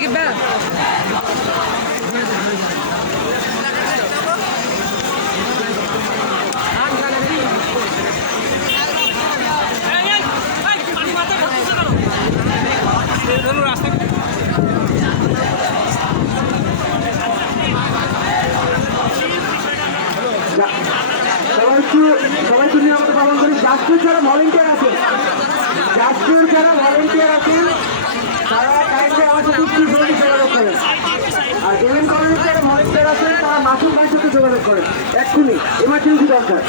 সাকিব ভাই সবাই তুমি আমাকে পালন করি যাত্রী যারা ভলেন্টিয়ার আছে, যাত্রীর যারা ভলেন্টিয়ার আছেন, তারা আর এমএন কলেজের যারা মনিটর আছেন, তারা মাসুম ভাইয়ের সাথে যোগাযোগ করেন। এক্ষুনি এমার্জেন্সি দরকার।